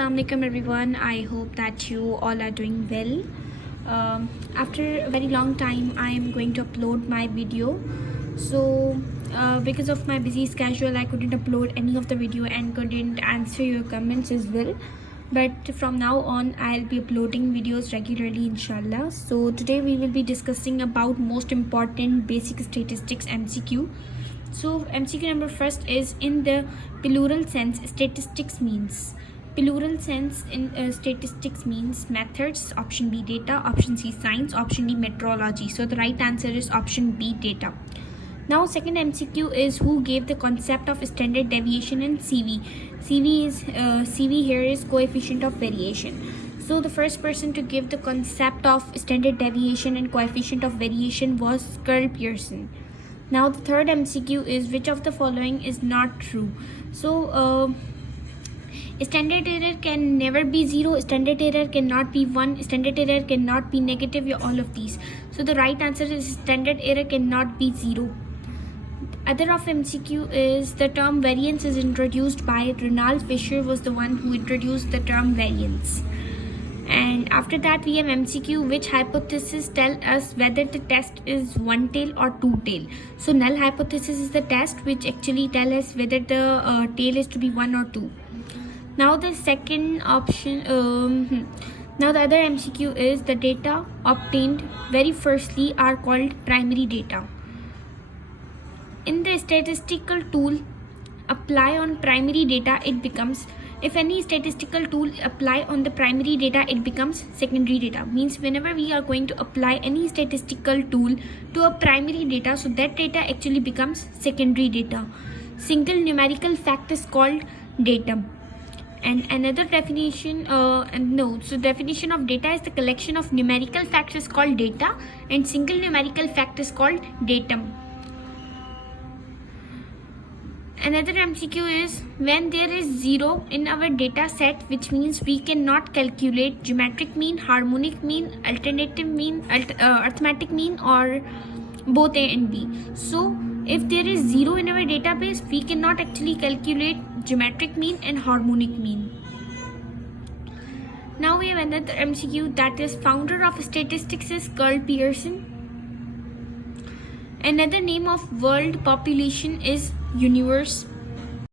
Assalamu alaikum everyone. I hope that you all are doing well. After a very long time I am going to upload my video. So because of my busy schedule I couldn't upload any of the video and couldn't answer your comments as well. But from now on I'll be uploading videos regularly inshallah. So today we will be discussing about most important basic statistics MCQ. So MCQ number first is, in the plural sense statistics means. Plural sense in statistics means methods. Option B, data. Option C, science. Option D, metrology. So the right answer is option B, data. Now second MCQ is, who gave the concept of standard deviation in CV. CV here is coefficient of variation. So the first person to give the concept of standard deviation and coefficient of variation was Carl Pearson. Now the third MCQ is, which of the following is not true. So standard error can never be 0, standard error cannot be 1, standard error cannot be negative, all of these. So the right answer is standard error cannot be 0. Other of MCQ is, the term variance is introduced by Ronald Fisher, was the one who introduced the term variance. And after that we have MCQ, which hypothesis tell us whether the test is one tail or two tail. So null hypothesis is the test which actually tell us whether the tail is to be 1 or 2. Now the second option, now the other MCQ is, the data obtained very firstly are called primary data. In the statistical tool apply on primary data, it becomes, if any statistical tool apply on the primary data, it becomes secondary data. Means whenever we are going to apply any statistical tool to a primary data, so that data actually becomes secondary data. Single numerical fact is called datum. And another definition, so definition of data is, the collection of numerical facts is called data and single numerical fact is called datum. Another MCQ is, when there is 0 in our data set, which means we cannot calculate geometric mean, harmonic mean, alternative mean, arithmetic mean, or both A and B. So if there is 0 in our database, we cannot actually calculate geometric mean and harmonic mean. Now we have another MCQ, that is, founder of statistics is Carl Pearson. Another name of world population is universe.